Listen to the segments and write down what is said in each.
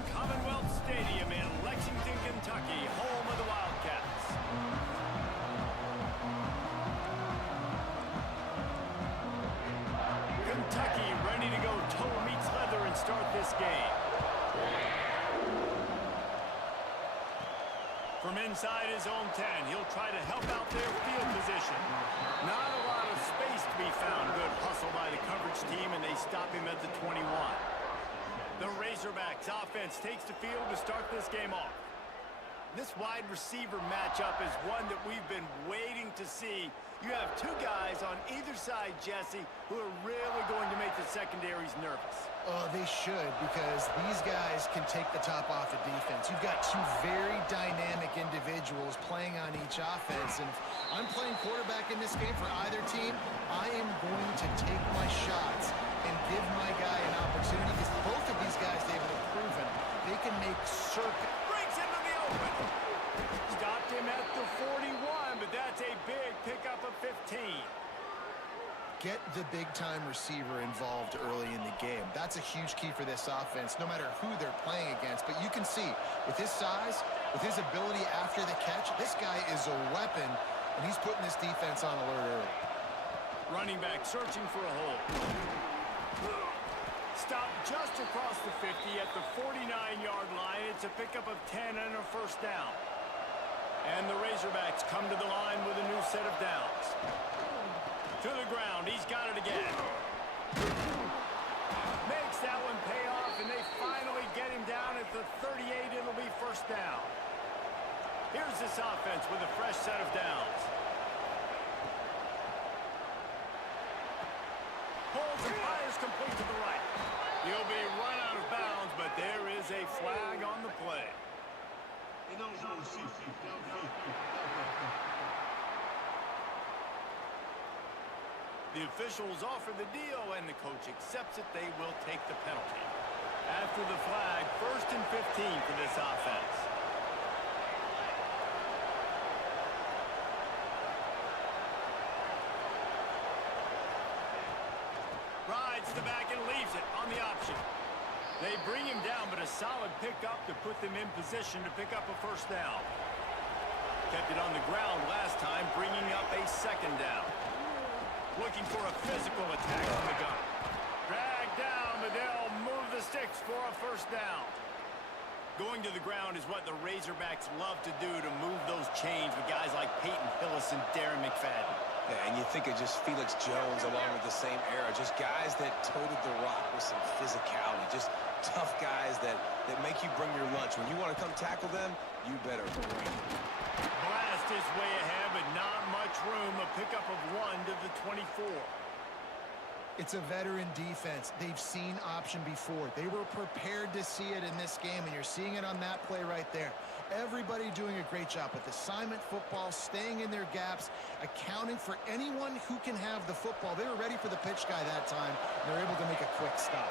the Commonwealth Stadium in Lexington, Kentucky, home of the Wildcats. Kentucky ready to go toe meets leather and start this game. From inside his own 10, he'll try to help out their field position. Not a lot of space to be found. Good hustle by the coverage team, and they stop him at the 21. The Razorbacks offense takes the field to start this game off. This wide receiver matchup is one that we've been waiting to see. You have two guys on either side, Jesse, who are really going to make the secondaries nervous. Oh, they should, because these guys can take the top off the defense. You've got two very dynamic individuals playing on each offense, and if I'm playing quarterback in this game for either team, I am going to take my shots and give my guy an opportunity, because both of these guys, they've proven they can make circuit. Breaks into the open. Stopped him at the 41, but that's a big pickup of 15. Get the big-time receiver involved early in the game. That's a huge key for this offense, no matter who they're playing against. But you can see, with his size, with his ability after the catch, this guy is a weapon, and he's putting this defense on alert early. Running back searching for a hole. Stopped just across the 50 at the 49-yard line. It's a pickup of 10 and a first down. And the Razorbacks come to the line with a new set of downs. To the ground, he's got it again. Makes that one pay off, and they finally get him down at the 38. It'll be first down. Here's this offense with a fresh set of downs. Pulls and fires complete to the right. He'll be run out of bounds, but there is a flag on the play. The officials offer the deal, and the coach accepts it. They will take the penalty. After the flag, 1st and 15 for this offense. Rides the back and leaves it on the option. They bring him down, but a solid pickup to put them in position to pick up a first down. Kept it on the ground last time, bringing up a second down. Looking for a physical attack from the gun. Dragged down, but they'll move the sticks for a first down. Going to the ground is what the Razorbacks love to do, to move those chains with guys like Peyton Hillis and Darren McFadden. Yeah, and you think of just Felix Jones along with the same era. Just guys that toted the rock with some physicality. Just tough guys that make you bring your lunch. When you want to come tackle them, you better bring it. Blast his way ahead, but not much room. A pickup of 1 to the 24. It's a veteran defense. They've seen option before. They were prepared to see it in this game, and you're seeing it on that play right there. Everybody doing a great job with assignment football, staying in their gaps, accounting for anyone who can have the football. They were ready for the pitch guy that time. They're able to make a quick stop.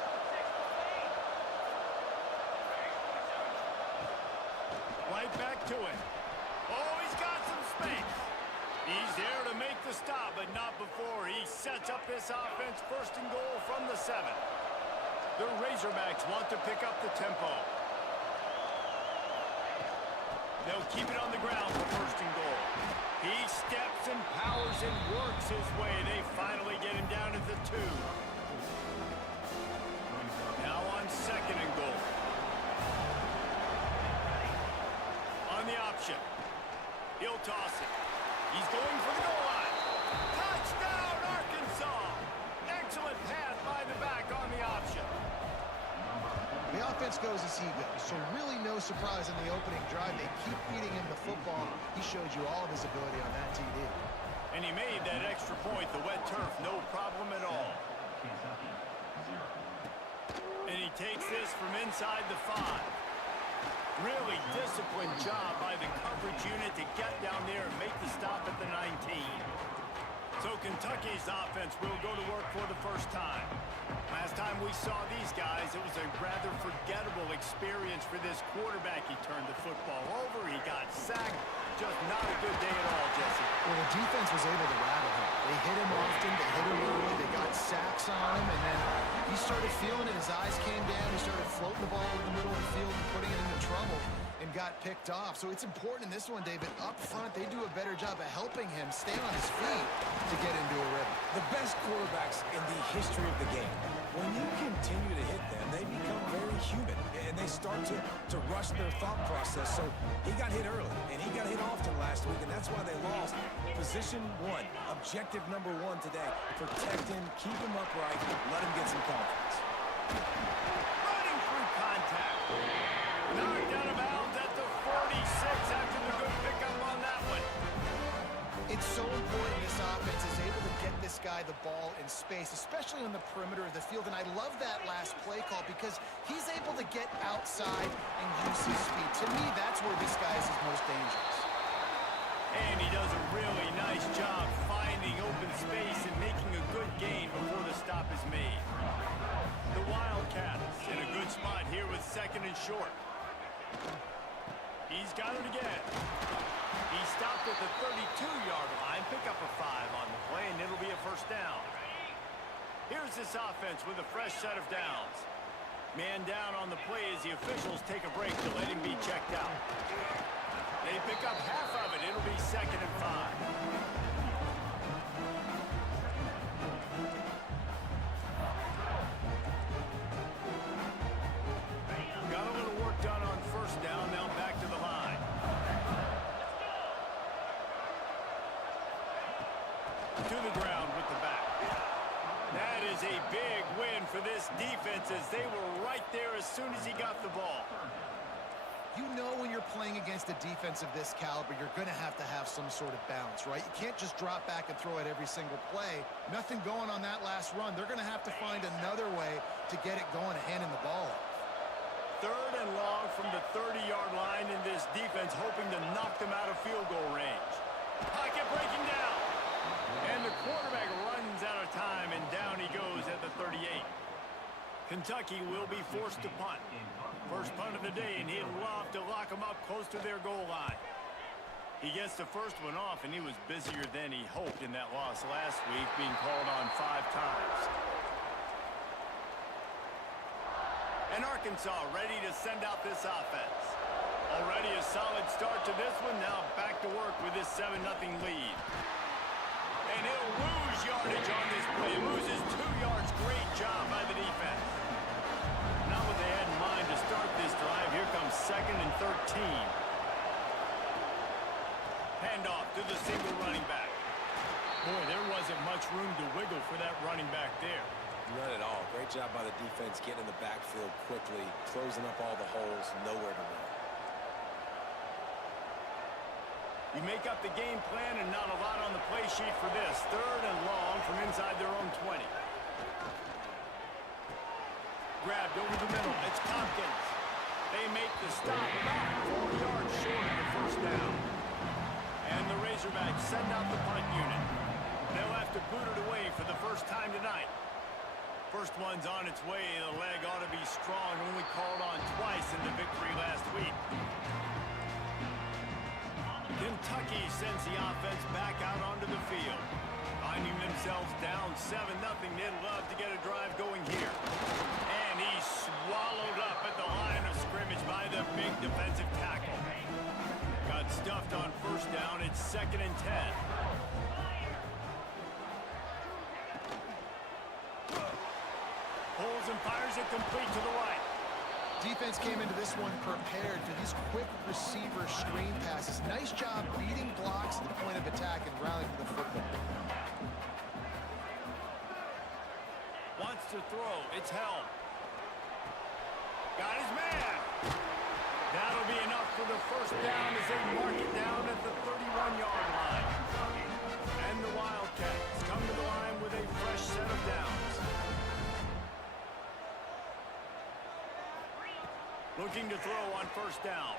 Right back to it. Oh, he's got some space. He's there to make the stop, but not before he sets up this offense. 1st and goal from the 7. The Razorbacks want to pick up the tempo. They'll keep it on the ground for 1st and goal. He steps and powers and works his way. They finally get him down at the 2. Now on 2nd and goal. On the option. He'll toss it. He's going for the goal line. Touchdown, Arkansas! Excellent pass by the back on the option. The offense goes as he goes, so really no surprise in the opening drive. They keep feeding him the football. He showed you all of his ability on that TD. And he made that extra point, the wet turf, no problem at all. And he takes this from inside the 5. Really disciplined job by the coverage unit to get down there and make the stop at the 19. So Kentucky's offense will go to work for the first time. Last time we saw these guys, it was a rather forgettable experience for this quarterback. He turned the football over, he got sacked. Just not a good day at all, Jesse. Well, the defense was able to rattle him. They hit him often, they hit him early, they got sacks on him, and then he started feeling it. His eyes came down, he started floating the ball in the middle of the field and putting it into trouble and got picked off. So it's important in this one, David, up front, they do a better job of helping him stay on his feet to get into a rhythm. The best quarterbacks in the history of the game, when you continue to hit them, they become very human, and they start to rush their thought process. So he got hit early, and he got hit often last week, and that's why they lost. Position one, objective number one today, protect him, keep him upright, let him get some confidence. Running through contact. Knocked out of bounds at the 46 after the good pickup on that one. It's so important this offense is able to get this guy the ball in space, especially on the perimeter of the field. And I love that last play call because he's able to get outside and use his speed. To me, that's where this guy is his most dangerous. And he does a really nice job finding open space and making a good gain before the stop is made. The Wildcats in a good spot here with second and short. He's got it again. He stopped at the 32-yard line, pick up a 5 on the play, and it'll be a first down. Here's this offense with a fresh set of downs. Man down on the play as the officials take a break to let him be checked out. They pick up half of it. It'll be second and 5. Got a little work done on first down, now back to the line. To the ground with the back. That is a big win for this defense as they were right there as soon as he got the ball. You know when you're playing against a defense of this caliber, you're going to have some sort of balance, right? You can't just drop back and throw it every single play. Nothing going on that last run. They're going to have to find another way to get it going and handing the ball off. Third and long from the 30-yard line in this defense, hoping to knock them out of field goal range. Pocket breaking down. And the quarterback runs out of time, and down he goes at the 38. Kentucky will be forced to punt. First punt of the day, and he'd love to lock them up close to their goal line. He gets the first one off, and he was busier than he hoped in that loss last week, being called on 5 times. And Arkansas ready to send out this offense. Already a solid start to this one. Now back to work with this 7-0 lead. And he'll lose yardage on this play. Loses 2 yards. Great job by the defense. Not what they had in mind to start this drive. Here comes second and 13. Handoff to the single running back. Boy, there wasn't much room to wiggle for that running back there. None at all. Great job by the defense getting in the backfield quickly, closing up all the holes, nowhere to run. You make up the game plan and not a lot on the play sheet for this. Third and long from inside their own 20. Grabbed over the middle. It's Tompkins. They make the stop about 4 yards short of the first down. And the Razorbacks send out the punt unit. They'll have to boot it away for the first time tonight. First one's on its way. The leg ought to be strong. Only called on twice in the victory last week. Kentucky sends the offense back out onto the field. Finding themselves down 7-0, they'd love to get a drive going here. And he's swallowed up at the line of scrimmage by the big defensive tackle. Got stuffed on first down. It's second and 10. Pulls and fires it complete to the right. Defense came into this one prepared for these quick receiver screen passes. Nice job beating blocks at the point of attack and rallying to the football. Wants to throw. It's held. Got his man. That'll be enough for the first down as they mark it down at the 31-yard line. And the Wildcats come to the line with a fresh set of downs. Looking to throw on first down.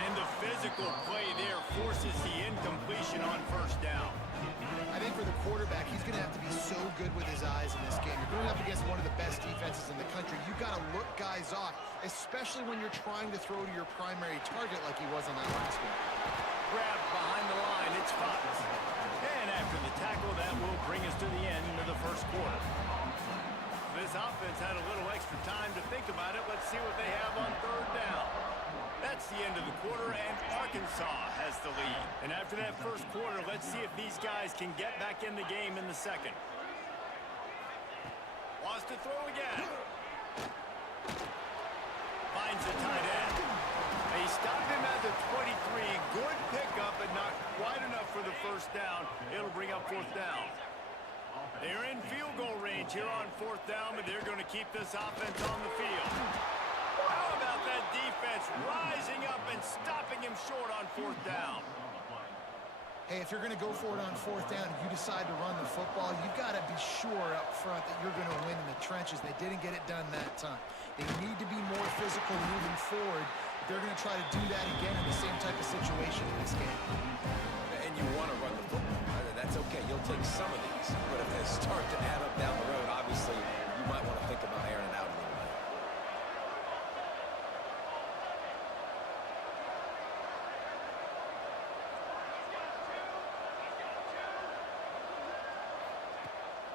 And the physical play there forces the incompletion on first down. I think for the quarterback, he's going to have to be so good with his eyes in this game. You're going up against one of the best defenses in the country. You've got to look guys off, especially when you're trying to throw to your primary target like he was on that last one. Grabbed behind the line, it's Fox. And after the tackle, that will bring us to the end of the first quarter. This offense had a little extra time to think about it. Let's see what they have on third down. That's the end of the quarter, and Arkansas has the lead. And after that first quarter, let's see if these guys can get back in the game in the second. Wants to throw again. Finds the tight end. They stopped him at the 23. Good pickup, but not quite enough for the first down. It'll bring up fourth down. They're in field goal range here on fourth down, but they're going to keep this offense on the field. How about that defense rising up and stopping him short on fourth down? Hey, if you're going to go for it on fourth down and you decide to run the football, you've got to be sure up front that you're going to win in the trenches. They didn't get it done that time. They need to be more physical moving forward. They're going to try to do that again in the same type of situation in this game. And you want to run the football. That's okay. You'll take some of these. But if they start to add up down the road, obviously, you might want to think about airing it out a little bit.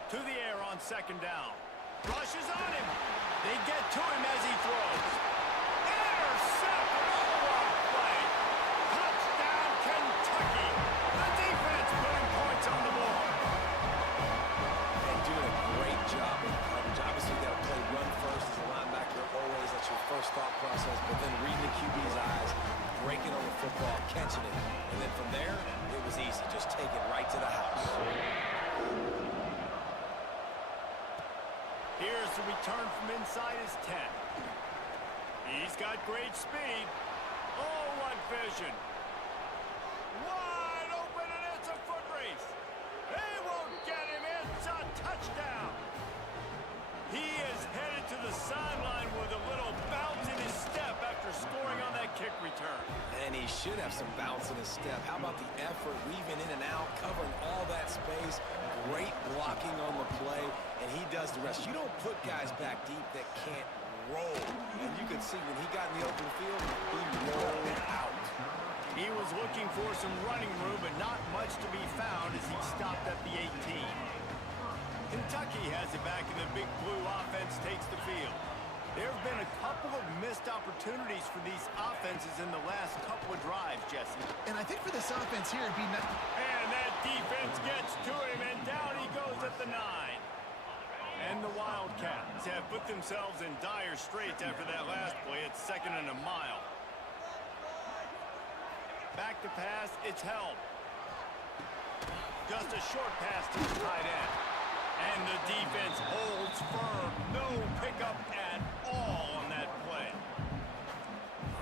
To the air on second down. Rushes on him. They get to him as he throws. Intercepted on the wrong play. Touchdown, Kentucky. The defense putting points on the board. And doing a great job in coverage. Obviously, you got to play run first as a linebacker always. That's your first thought process. But then reading the QB's eyes, breaking on the football, catching it. And then from there, it was easy. Just take it right to the house. Here's the return from inside his 10. He's got great speed. Oh, what vision. Wide open, and it's a foot race. They won't get him. It's a touchdown. He is headed to the sideline with a little bounce in his step after scoring on that kick return. And he should have some bounce in his step. How about the effort, weaving in and out, covering all that space, great blocking on the play, and he does the rest. You don't put guys back deep that can't roll. And you can see when he got in the open field, he rolled out. He was looking for some running room, but not much to be found as he stopped at the 18. Kentucky has it back, and the Big Blue offense takes the field. There have been a couple of missed opportunities for these offenses in the last couple of drives, Jesse. And I think for this offense here, it'd be nice. And that defense gets to him, and down he goes at the 9. And the Wildcats have put themselves in dire straits after that last play. It's 2nd and a mile. Back to pass, it's held. Just a short pass to the tight end. And the defense holds firm. No pickup at all on that play.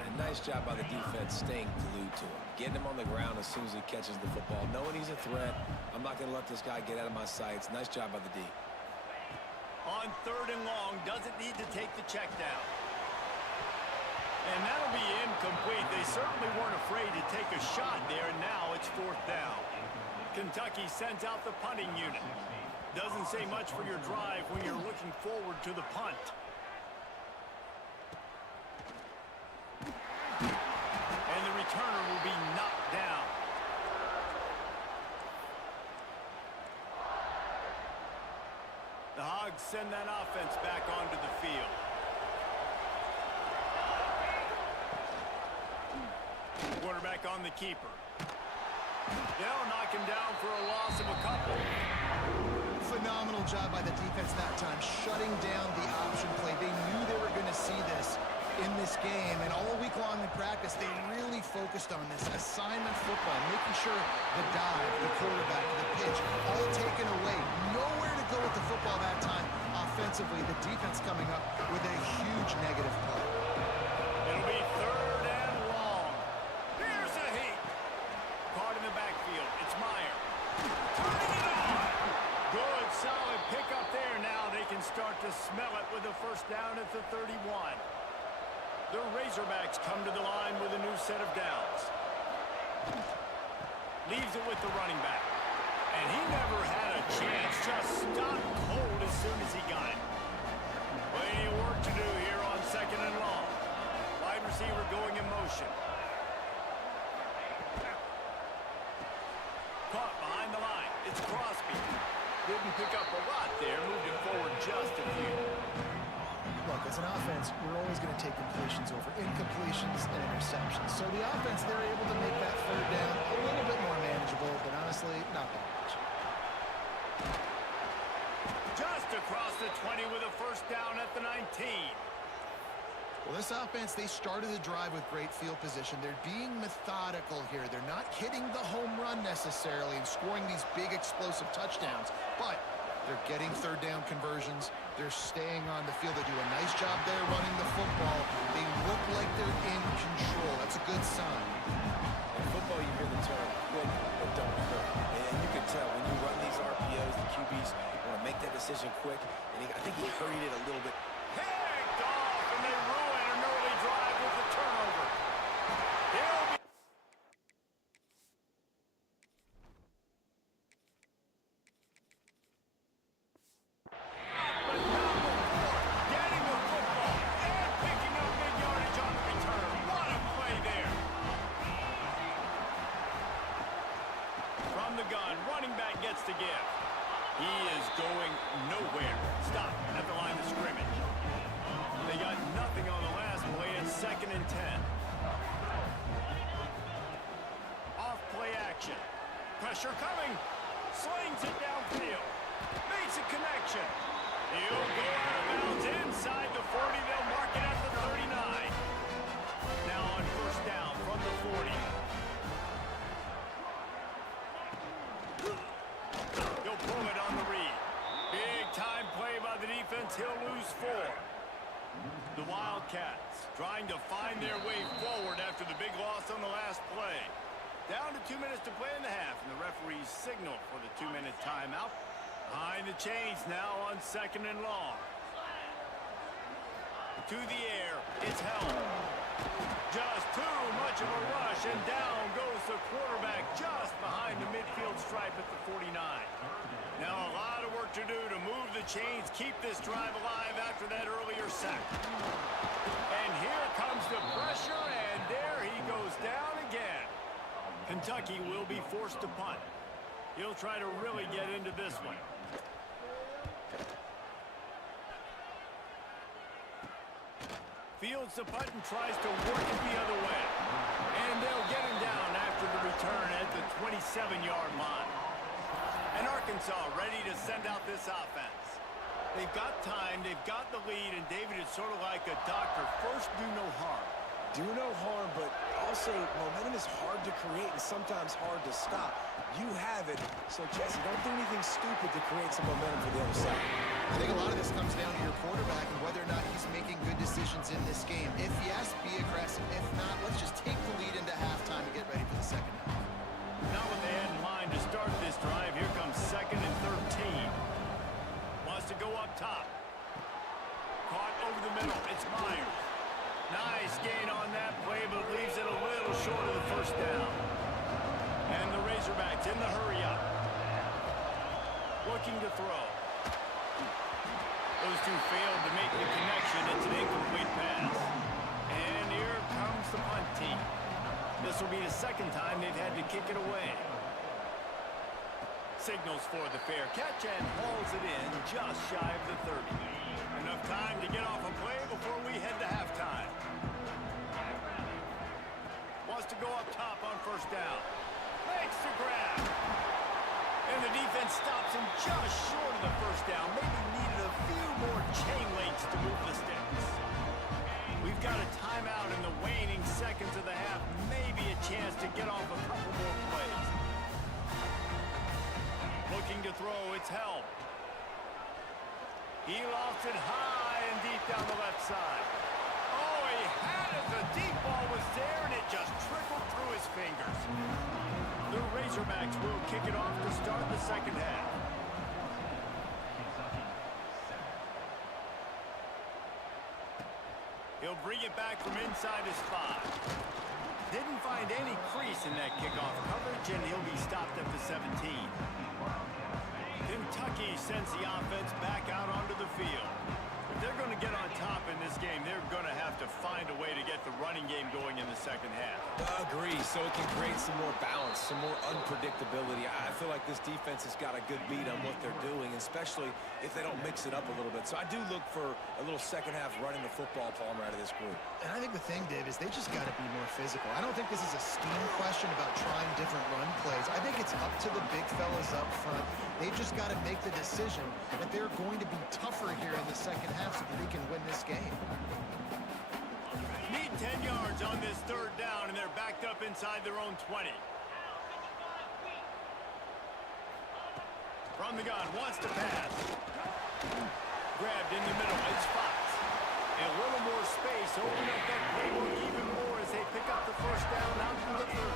And nice job by the defense staying glued to him. Getting him on the ground as soon as he catches the football. Knowing he's a threat. I'm not going to let this guy get out of my sights. Nice job by the D. On 3rd and long, doesn't need to take the check down. And that'll be incomplete. They certainly weren't afraid to take a shot there, and now it's 4th down. Kentucky sends out the punting unit. Doesn't say much for your drive when you're looking forward to the punt. And the returner will be knocked down. The Hogs send that offense back onto the field. Quarterback on the keeper. They'll knock him down for a loss of a couple. Phenomenal job by the defense that time, shutting down the option play. They knew they were going to see this in this game, and all week long in practice, they really focused on this assignment football, making sure the dive, the quarterback, the pitch, all taken away. Nowhere to go with the football that time offensively. The defense coming up with a huge negative play. It'll be 3rd and long. Here's a heat. Caught in the backfield. It's Meyer. Turning it on. Good, solid pickup there. Now they can start to smell it with a first down at the 31. The Razorbacks come to the line with a new set of downs. Leaves it with the running back. And he never had a chance. Just stopped cold as soon as he got it. Plenty of work to do here on 2nd and long. Wide receiver going in motion. Caught behind the line. It's Crosby. Didn't pick up a lot there. Moved it forward just a few. Look, as an offense, we're always going to take completions over incompletions and interceptions. So the offense, they're able to make that 3rd down a little bit more manageable, but honestly, not that much. Just across the 20 with a 1st down at the 19. Well, this offense, they started the drive with great field position. They're being methodical here. They're not hitting the home run necessarily and scoring these big explosive touchdowns, but they're getting 3rd down conversions. They're staying on the field. They do a nice job there running the football. They look like they're in control. That's a good sign. In football, you hear the term quick but don't hurt. And you can tell when you run these RPOs, the QBs want to make that decision quick. And I think he hurried it a little bit. Picked off, and they ruin an early drive with the turnover. He'll be getting the football and picking up big yardage on the return. What a play there. From the gun, running back gets the give. He is going nowhere. Stop at the line of scrimmage. They got nothing on the last play. It's 2nd and 10. Off play action. Pressure coming. Slings it downfield. Makes a connection. He'll go out of bounds inside the 40. They'll mark it at the 39. Now on 1st down from the 40. He'll pull it on the read. Big time play by the defense. He'll lose 4. The Wildcats trying to find their way forward after the big loss on the last play. Down to 2 minutes to play in the half, and the referees signal for the 2-minute timeout. Behind the chains now on 2nd and long. To the air, it's held. Just too much of a rush, and down goes the quarterback just behind the midfield stripe at the 49. Now a lot of work to do to move the chains, keep this drive alive after that earlier sack. And here comes the pressure, and there he goes down again. Kentucky will be forced to punt. He'll try to really get into this one. Fields the punt and tries to work it the other way. And they'll get him down after the return at the 27-yard line. And Arkansas ready to send out this offense. They've got time, they've got the lead, and David is sort of like a doctor. First, do no harm. Do no harm, but also momentum is hard to create and sometimes hard to stop. You have it, so Jesse, don't do anything stupid to create some momentum for the other side. I think a lot of this comes down to your quarterback and whether or not he's making good decisions in this game. If yes, be aggressive. If not, let's just take the lead into halftime and get ready for the 2nd half. Not what they had in mind to start this drive. Here comes 2nd and 13. Wants to go up top. Caught over the middle. It's Myers. Nice gain on that play, but leaves it a little short of the 1st down. And the Razorbacks in the hurry-up. Looking to throw. Those two failed to make the connection. It's an incomplete pass. And here comes the punt team. This will be the 2nd time they've had to kick it away. Signals for the fair catch and hauls it in just shy of the 30. Enough time to get off a play before we head to halftime. Wants to go up top on 1st down. Makes the grab. And the defense stops him just short of the 1st down. Maybe needed a few more chain links to move the sticks. We've got a timeout in the waning seconds of the half. Maybe a chance to get off a couple more plays. Looking to throw, it's held. He lofts it high and deep down the left side. Oh, he had it. The deep ball was there, and it just trickled through his fingers. The Razorbacks will kick it off to start the 2nd half. He'll bring it back from inside his 5. Didn't find find any crease in that kickoff coverage, and he'll be stopped at the 17. Kentucky sends the offense back out onto the field. If they're going to get on top in this game, they're going to have to find a way to get the running game going in the second half. Agree, so it can create some more balance, some more unpredictability. I feel like this defense has got a good beat on what they're doing, especially if they don't mix it up a little bit. So I do look for a little second half running the football, Palmer, out of this group. And I think the thing, Dave, is they just got to be more physical. I don't think this is a scheme question about trying different run plays. I think it's up to the big fellas up front. They've just got to make the decision that they're going to be tougher here in the second half so that they can win this game. Need 10 yards on this third down, and they're backed up inside their own 20. From the gun, wants to pass. Grabbed in the middle, it's Fox. And a little more space, open up that playbook even more as they pick up the first down out from the 30.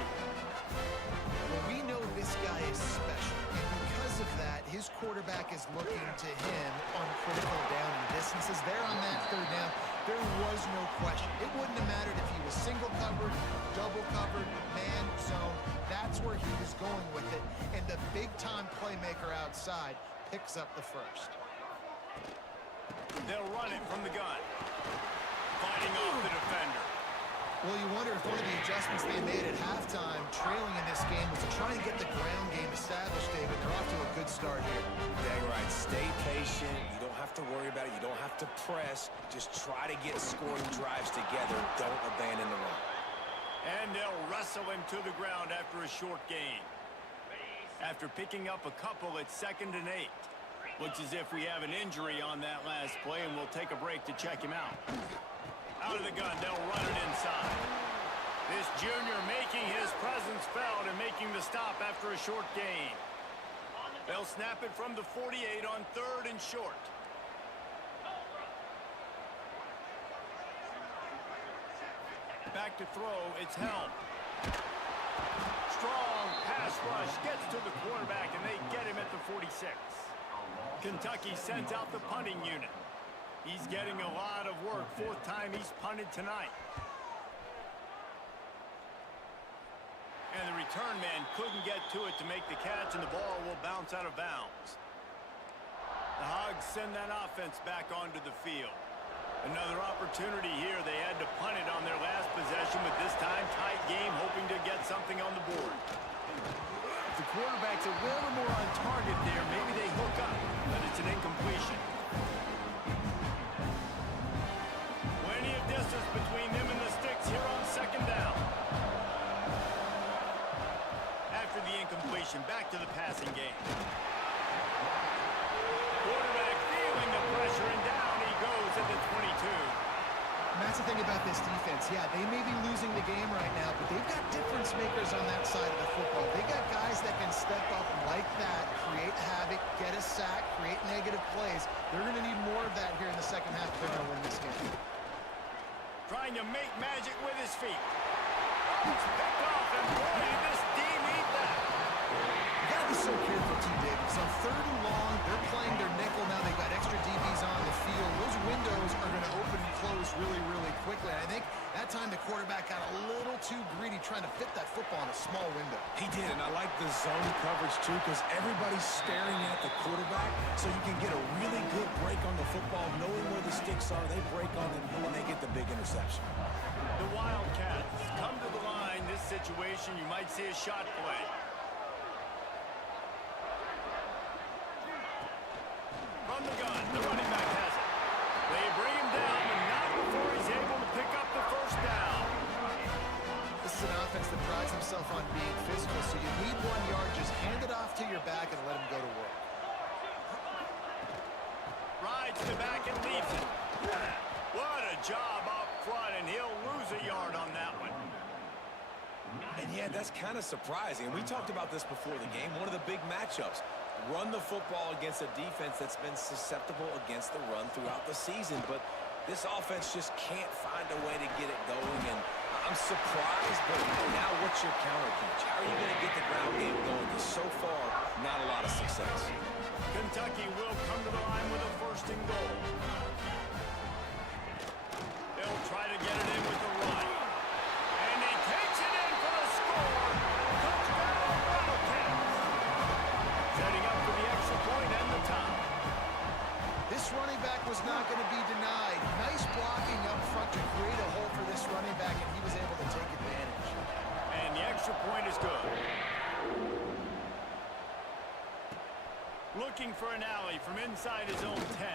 Well, we know this guy is special. And because of that, his quarterback is looking to him on critical down and distances. There on that third down, there was no question. It wouldn't have mattered if he was single covered, double covered, man zone. That's where he was going with it. And the big-time playmaker outside picks up the first. They'll run it from the gun. Fighting off the defender. Well, you wonder if one of the adjustments they made at halftime, trailing in this game, was to try and get the ground game established, David. They're off to a good start here. Dang right. Stay patient. You don't have to worry about it. You don't have to press. Just try to get scoring drives together. Don't abandon the run. And they'll wrestle him to the ground after a short gain. After picking up a couple, it's 2nd and 8. Looks as if we have an injury on that last play, and we'll take a break to check him out. Out of the gun, they'll run it inside. This junior making his presence felt and making the stop after a short gain. They'll snap it from the 48 on 3rd and short. Back to throw, it's Helm. Strong pass rush gets to the quarterback, and they get him at the 46. Kentucky sends out the punting unit. He's getting a lot of work. 4th time he's punted tonight. And the return man couldn't get to it to make the catch, and the ball will bounce out of bounds. The Hogs send that offense back onto the field. Another opportunity here. They had to punt it on their last possession, but this time tight game, hoping to get something on the board. If the quarterback's a little more on target there, maybe they hook up, but it's an incompletion. Plenty of distance between them and the sticks here on 2nd down. After the incompletion, back to the passing game. Quarterback feeling the pressure, and down he goes at the 22. And that's the thing about this defense. Yeah, they may be losing the game right now, but they've got difference makers on that side of the football. They got guys that can step up like that, create havoc, get a sack, create negative plays. They're going to need more of that here in the second half if they're going to win this game. Trying to make magic with his feet. It's picked off, and boy, did this D need that. You got to be so careful, too, David. So 3rd and long, they're playing their nickel now. They've got extra DBs on the field. Those windows are going to open and close really, really quickly. And I think that time the quarterback got a little too greedy trying to fit that football in a small window. He did, and I like the zone coverage, too, because everybody's staring at the quarterback, so you can get a really good break on the football, knowing where the sticks are. They break on it, and they get the big interception. The Wildcats come to the line. This situation, you might see a shot play. From the gun, the running back has it. They bring him down, but not before he's able to pick up the first down. This is an offense that prides himself on being physical, so you need 1 yard. Just hand it off to your back and let him go to work. Rides the back and leaves it. What a job up front, and he'll lose a yard on that one. And yeah, that's kind of surprising. We talked about this before the game. One of the big matchups. Run the football against a defense that's been susceptible against the run throughout the season. But this offense just can't find a way to get it going. And I'm surprised, but now what's your counter punch? How are you going to get the ground game going? Because so far, not a lot of success. Kentucky will come to the line with a 1st and goal. They'll try to get it in with the run. And he takes it in for a not going to be denied. Nice blocking up front to create a hole for this running back, and he was able to take advantage. And the extra point is good. Looking for an alley from inside his own 10.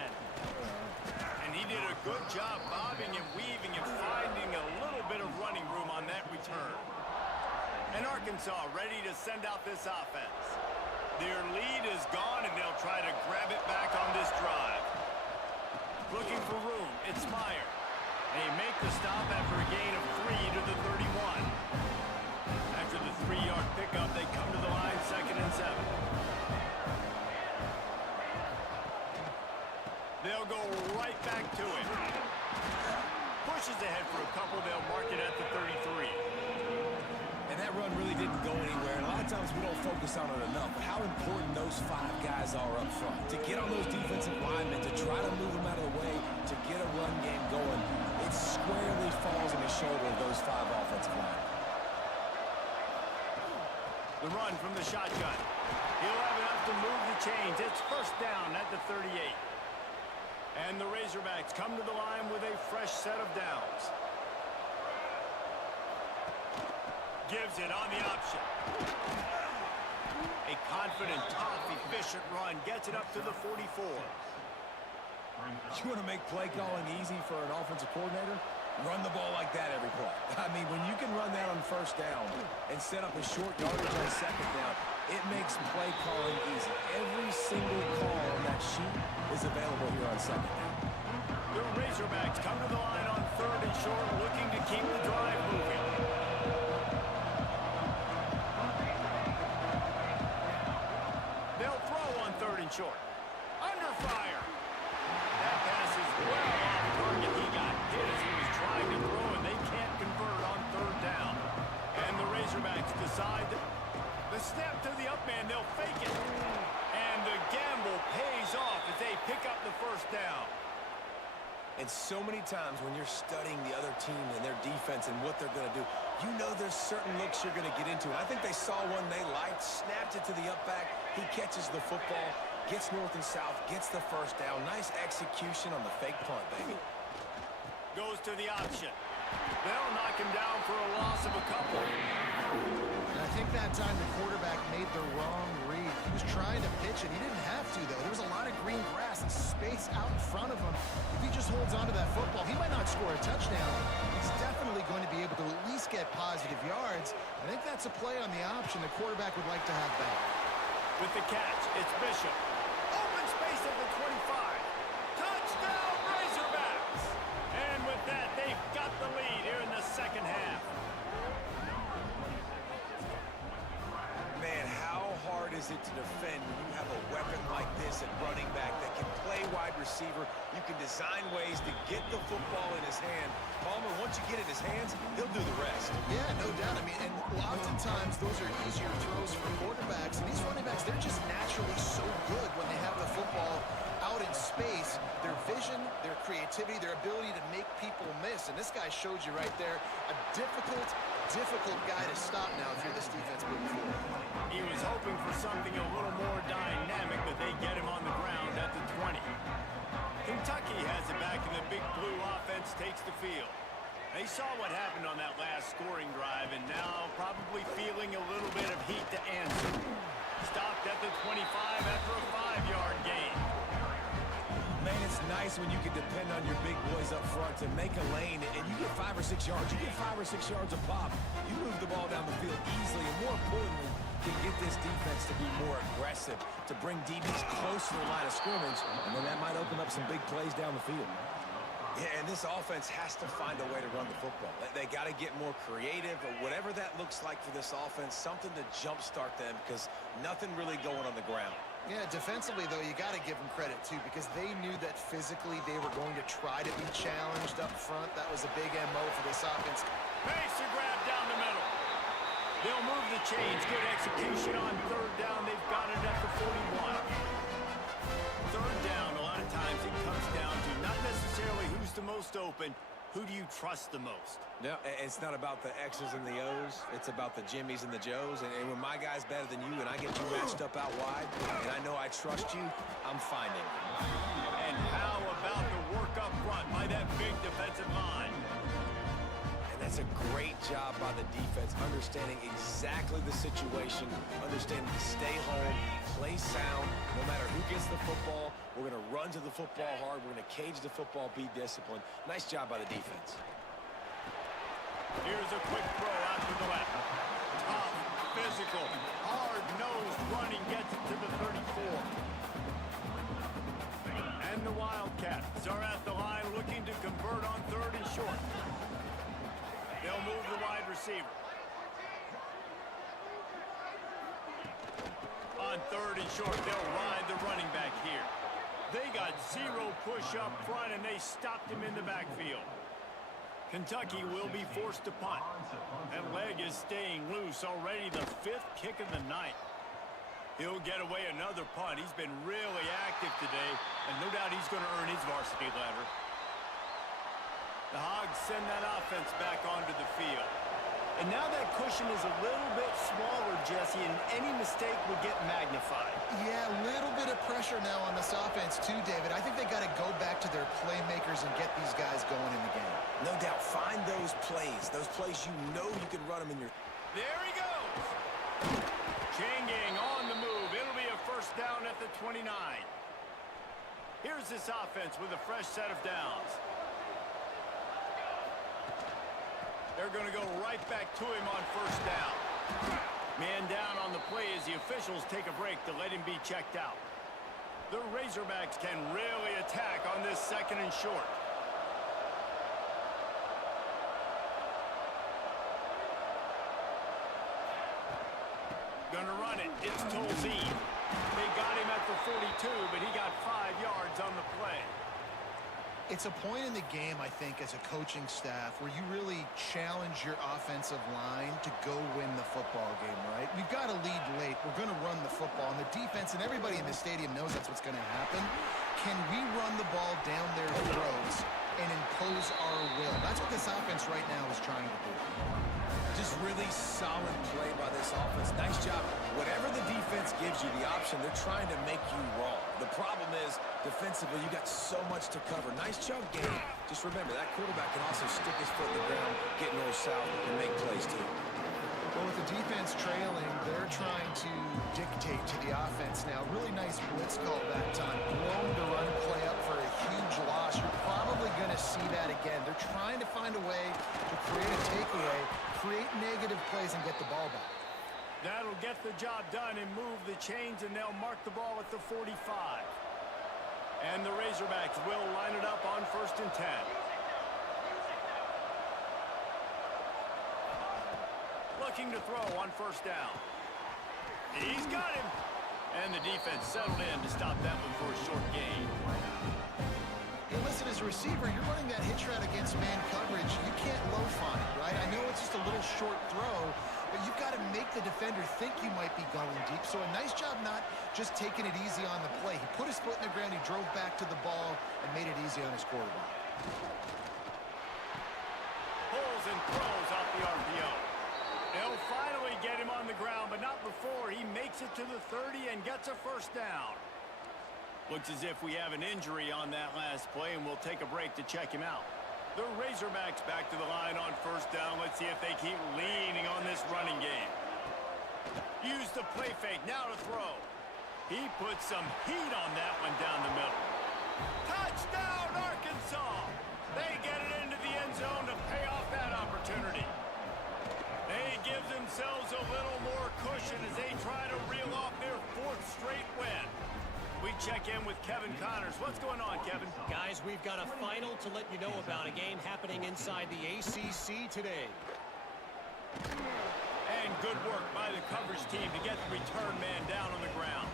And he did a good job bobbing and weaving and finding a little bit of running room on that return. And Arkansas ready to send out this offense. Their lead is gone, and they'll try to grab it back on this drive. Looking for room, it's Meyer. They make the stop after a gain of 3 to the 31. After the 3-yard pickup, they come to the line 2nd and 7. They'll go right back to it. Pushes ahead for a couple. They'll mark it at the 33. And that run really didn't go anywhere. And a lot of times we don't focus on it enough. But how important those 5 guys are up front. To get on those defensive linemen, to try to move them out of the way, to get a run game going, it squarely falls on the shoulder of those 5 offensive linemen. The run from the shotgun. He'll have enough to move the chains. It's 1st down at the 38. And the Razorbacks come to the line with a fresh set of downs. Gives it on the option. A confident, tough, efficient run. Gets it up to the 44. You want to make play calling easy for an offensive coordinator? Run the ball like that every play. I mean, when you can run that on 1st down and set up a short yardage on 2nd down, it makes play calling easy. Every single call on that sheet is available here on 2nd down. The Razorbacks come to the line on 3rd and short, looking to keep the drive moving. They'll throw on 3rd and short. Under fire. That pass is well off target. He got hit as he was trying to throw, and they can't convert on 3rd down. And the Razorbacks decide the snap to the up man. They'll fake it. And the gamble pays off as they pick up the 1st down. And so many times when you're studying the other team and their defense and what they're going to do, you know there's certain looks you're going to get into. And I think they saw one they liked, snapped it to the up back. He catches the football, gets north and south, gets the 1st down. Nice execution on the fake punt, baby. Goes to the option. They'll knock him down for a loss of a couple. And I think that time the quarterback made the wrong read. He was trying to pitch it. He didn't have to, though. There was a lot of green grass and space out in front of him. If he just holds on to that football, he might not score a touchdown. He's definitely going to be able to at least get positive yards. I think that's a play on the option the quarterback would like to have back. With the catch, it's Bishop. Open space at the 25. Touchdown, Razorbacks! And with that, they've got the lead here in the 2nd half. Man, how hard is it to defend when you have a weapon like this at running back that can play wide receiver? You can design ways to get the football in his hand. Palmer, once you get it in his hands, he'll do the rest. Yeah, no doubt. I mean, and oftentimes those are easier throws for quarterbacks. And these running backs, they're just naturally so good when they have the football out in space. Their vision, their creativity, their ability to make people miss. And this guy showed you right there a difficult guy to stop now if you're this defense moving forward. He was hoping for something a little more dynamic, but they get him on the ground at the 20. Kentucky has it back, and the Big Blue offense takes the field. They saw what happened on that last scoring drive, and now probably feeling a little bit of heat to answer. Stopped at the 25 after a 5-yard gain. Man, it's nice when you can depend on your big boys up front to make a lane, and you get 5 or 6 yards. You get 5 or 6 yards a pop. You move the ball down the field easily, and more importantly, can get this defense to be more aggressive, to bring DBs close to the line of scrimmage, and then that might open up some big plays down the field. Yeah, and this offense has to find a way to run the football. They got to get more creative, or whatever that looks like for this offense, something to jumpstart them, because nothing really going on the ground. Yeah, defensively, though, you got to give them credit, too, because they knew that physically they were going to try to be challenged up front. That was a big MO for this offense. Makes a grab down the middle. They'll move the chains. Good execution on 3rd down. They've got it at the 41. 3rd down, a lot of times it comes down to not necessarily who's the most open, who do you trust the most? No, it's not about the X's and the O's. It's about the Jimmies and the Joes. And when my guy's better than you and I get you matched up out wide, and I know I trust you, I'm finding you. And how about the by that big defensive line. And that's a great job by the defense, understanding exactly the situation, understanding to stay home, play sound. No matter who gets the football, we're going to run to the football hard. We're going to cage the football, be disciplined. Nice job by the defense. Here's a quick throw out to the left. Tough, physical, hard-nosed running gets it to the 34. And the Wildcats are at the line looking to convert on 3rd and short. They'll move the wide receiver. On 3rd and short, they'll ride the running back here. They got 0 push up front, and they stopped him in the backfield. Kentucky will be forced to punt. That leg is staying loose, already the 5th kick of the night. He'll get away another punt. He's been really active today, and no doubt he's going to earn his varsity letter. The Hogs send that offense back onto the field. And now that cushion is a little bit smaller, Jesse, and any mistake would get magnified. Yeah, a little bit of pressure now on this offense too, David. I think they got to go back to their playmakers and get these guys going in the game. No doubt, find those plays you know you can run them in your... There he goes! Changing on the move. It'll be a first down at the 29. Here's this offense with a fresh set of downs. They're going to go right back to him on first down. Man down on the play as the officials take a break to let him be checked out. The Razorbacks can really attack on this 2nd and short. Gonna run it. It's Tolzien. They got him at the 42, but he got 5 yards on the play. It's a point in the game, I think, as a coaching staff where you really challenge your offensive line to go win the football game, right? We've got to lead late. We're going to run the football. And the defense and everybody in the stadium knows that's what's going to happen. Can we run the ball down their throats and impose our will? That's what this offense right now is trying to do. Just really solid play by this offense. Nice job. Whatever the defense gives you the option, they're trying to make you wrong. The problem is, defensively, you got so much to cover. Nice chunk game. Just remember, that quarterback can also stick his foot in the ground, get north-south, and make plays too. Well, with the defense trailing, they're trying to dictate to the offense now. Really nice blitz call that time. Blown to run play up for a huge loss. You're probably going to see that again. They're trying to find a way to create a takeaway, create negative plays, and get the ball back. That'll get the job done and move the chains, and they'll mark the ball at the 45. And the Razorbacks will line it up on 1st and 10. Looking to throw on first down. He's got him. And the defense settled in to stop that one for a short gain. Hey, listen, as a receiver, you're running that hitch route against man coverage. You can't loaf on it, right? I know it's just a little short throw, but you've got to make the defender think you might be going deep. So a nice job not just taking it easy on the play. He put his foot in the ground, he drove back to the ball, and made it easy on his quarterback. Pulls and throws off the RPO. They'll finally get him on the ground, but not before he makes it to the 30 and gets a first down. Looks as if we have an injury on that last play, and we'll take a break to check him out. The Razorbacks back to the line on first down. Let's see if they keep leaning on this running game. Use the play fake, now to throw. He put some heat on that one down the middle. Touchdown, Arkansas! They get it into the end zone to pay off that opportunity. They give themselves a little more cushion as they try to reel off their 4th straight win. We check in with Kevin Connors. What's going on, Kevin? Guys, we've got a final to let you know about, a game happening inside the ACC today. And good work by the coverage team to get the return man down on the ground.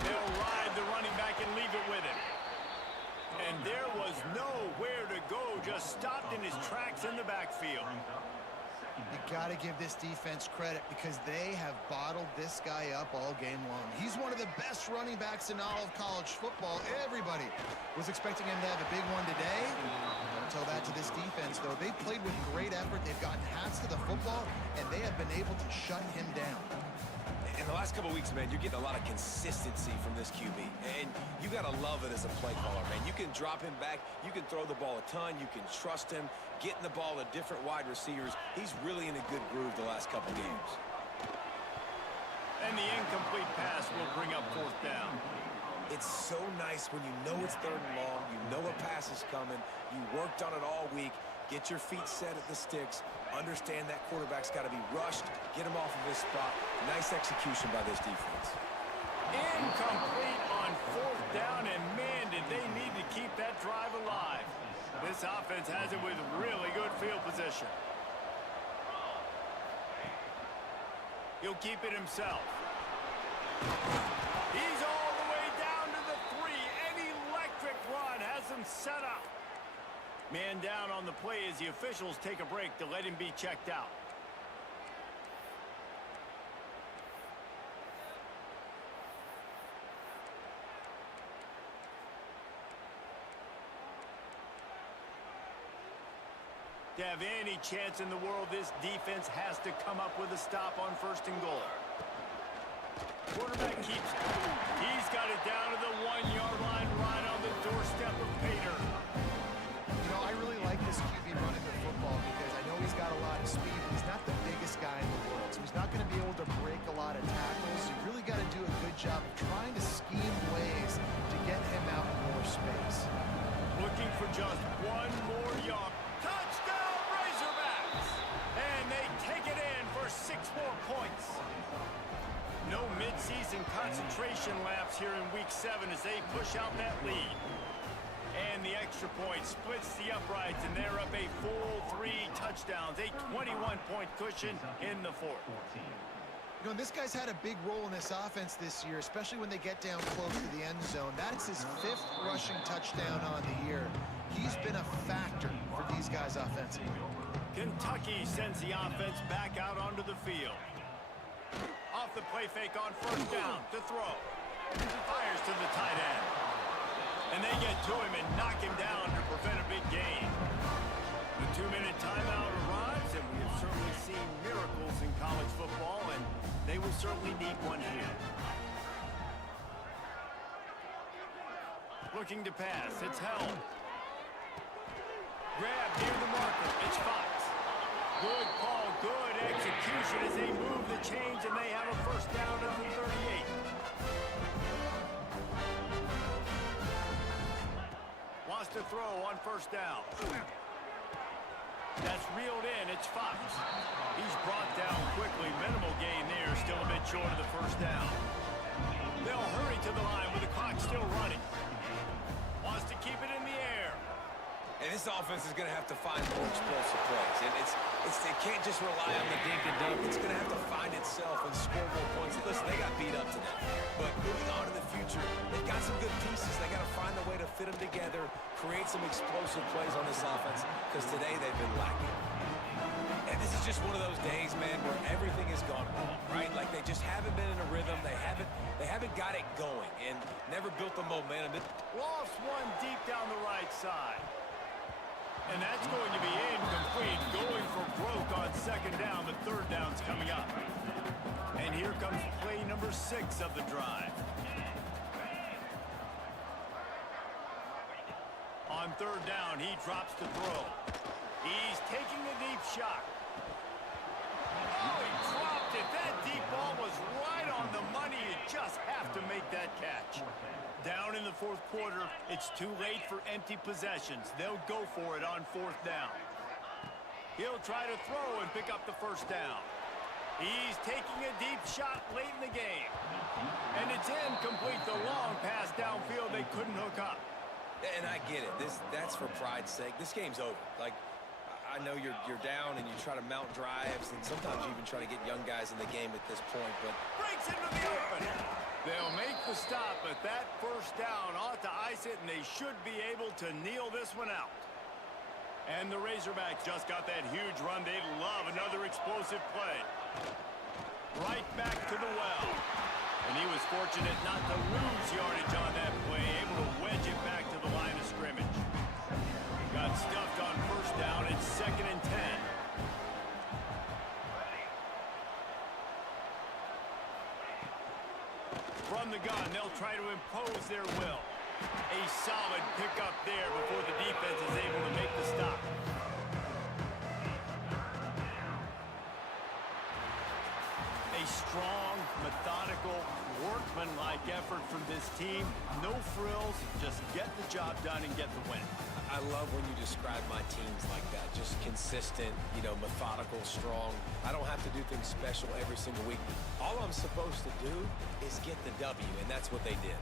They'll ride the running back and leave it with him. And there was nowhere to go, just stopped in his tracks in the backfield. You got to give this defense credit because they have bottled this guy up all game long. He's one of the best running backs in all of college football. Everybody was expecting him to have a big one today. Don't tell that to this defense, though. They played with great effort. They've gotten hats to the football, and they have been able to shut him down. In the last couple of weeks, man, you're getting a lot of consistency from this QB. And you got to love it as a play caller, man. You can drop him back. You can throw the ball a ton. You can trust him. Getting the ball to different wide receivers. He's really in a good groove the last couple games. And the incomplete pass will bring up fourth down. It's so nice when you know it's third and long. You know a pass is coming. You worked on it all week. Get your feet set at the sticks. Understand that quarterback's got to be rushed. Get him off of his spot. Nice execution by this defense. Incomplete on fourth down, and man, did they need to keep that drive alive. This offense has it with really good field position. He'll keep it himself. He's all the way down to the 3. An electric run has him set up. Man down on the play as the officials take a break to let him be checked out. To have any chance in the world, this defense has to come up with a stop on first and goal. Quarterback keeps it. He's got it down to the 1-yard line, right on the doorstep of Pater. You know, I really like this QB running the football because I know he's got a lot of speed, but he's not the biggest guy in the world, so he's not going to be able to break a lot of tackles. You really got to do a good job of trying to scheme ways to get him out in more space. Looking for just one more yard. Touchdown, Razorbacks! And they take it in for 6 more points. No midseason concentration lapse here in Week 7 as they push out that lead. And the extra point splits the uprights, and they're up a full 3 touchdowns, a 21-point cushion in the fourth. You know, this guy's had a big role in this offense this year, especially when they get down close to the end zone. That's his 5th rushing touchdown on the year. He's been a factor for these guys offensively. Kentucky sends the offense back out onto the field. Off the play fake on first down to throw. Fires to the tight end. And they get to him and knock him down to prevent a big gain. The 2-minute timeout arrives, and we have certainly seen miracles in college football, and they will certainly need one here. Looking to pass. It's held. Grab near the marker. It's Fox. Good call, good execution as they move the chains, and they have a first down at the 38. Wants to throw on first down. That's reeled in. It's Fox. He's brought down quickly. Minimal gain there. Still a bit short of the first down. They'll hurry to the line with the clock still running. Wants to keep it in the air. And this offense is going to have to find more explosive plays. And it can't just rely on the dink and dunk. It's going to have to find itself and score more points. Listen, they got beat up today. But moving on to the future, they've got some good pieces. They got to find a way to fit them together, create some explosive plays on this offense, because today they've been lacking. And this is just one of those days, man, where everything has gone wrong, right? Like they just haven't been in a rhythm. They haven't got it going and never built the momentum. Lost one deep down the right side. And that's going to be incomplete, going for broke on second down. The third down's coming up. And here comes play number 6 of the drive. On third down, he drops to throw. He's taking a deep shot. Oh, he dropped it. That deep ball was right on the money. You just have to make that catch. Down in the fourth quarter, it's too late for empty possessions. They'll go for it on fourth down. He'll try to throw and pick up the first down. He's taking a deep shot late in the game. And it's incomplete. The long pass downfield, they couldn't hook up. And I get it. That's for pride's sake. This game's over. Like, I know you're down and you try to mount drives, and sometimes you even try to get young guys in the game at this point, but Breaks into the open. They'll make the stop, but that first down ought to ice it, and they should be able to kneel this one out. And the Razorbacks just got that huge run. They love another explosive play. Right back to the well. And he was fortunate not to lose yardage on that play, able to wedge it back to the line of scrimmage. Got stuffed on first down. It's 2nd and 10. From the gun, they'll try to impose their will. A solid pickup there before the defense is able to make the stop. A strong, methodical, workmanlike effort from this team. No frills, just get the job done and get the win. I love when you describe my teams like that. Just consistent, methodical, strong. I don't have to do things special every single week. All I'm supposed to do is get the W, and that's what they did.